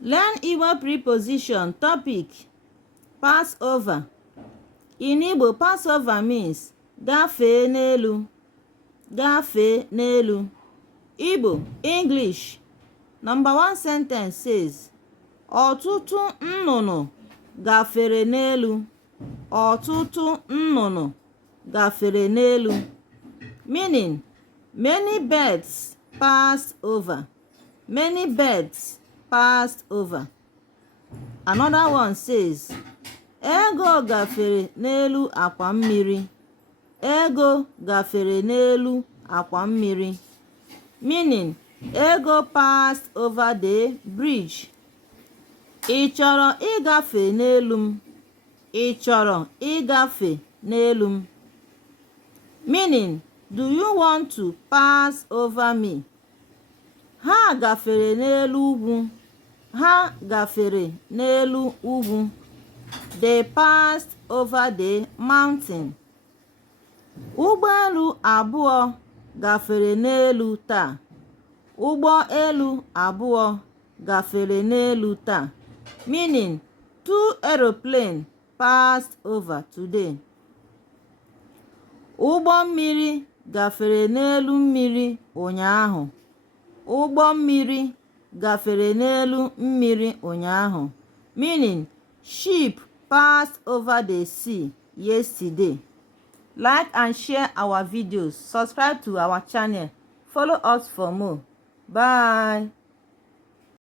Learn Igbo preposition. Topic: pass over. In Igbo, pass over means gafe n'elu. Gafe n'elu. Igbo, English. Number 1 sentence says, ọtụtụ nnụnụ gafere n'elu. Ọtụtụ nnụnụ gafere n'elu. Meaning, many birds passed over. Many birds passed over. Another one says, ego gafere n'elu akwa mmiri. Ego gafere n'elu akwa mmiri. Meaning, ego passed over the bridge. Ị chọrọ ịgafe n'elu m. Ị chọrọ ịgafe n'elu m. Meaning, do you want to pass over me? Ha gafere n'elu ugwu. Ha gafere n'elu ugwu. They passed over the mountain. Ụgbọelu abụọ gafere n'elu taa. Ụgbọelu abụọ gafere n'elu taa. Meaning, 2 aeroplanes passed over today. Ụgbọ mmiri gafere n'elu mmiri ụnyaahụ. Ụgbọ mmiri gafere n'elu mmiri ụnyaahụ. Meaning, ship passed over the sea yesterday. Like and share our videos. Subscribe to our channel. Follow us for more. Bye.